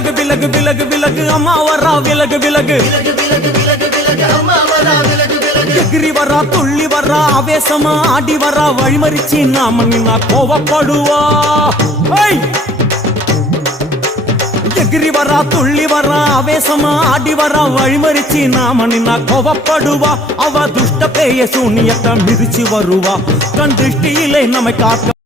விலகு விலகு விலகு விலகு அம்மா வரா விலகு விலகு எகிரி வரா துள்ளி வரா ஆவேசமா ஆடி வரா வழிமறிச்சு நாம நின்னா கோவப்படுவா எகிரி வரா துள்ளி வரா ஆவேசமா ஆடி வரா வழிமறிச்சு நாம நின்னா கோவப்படுவா அவ துஷ்ட பேய சூனியத்தை மிதிச்சு வருவா கண் திருஷ்டியிலே நம்மை காக்க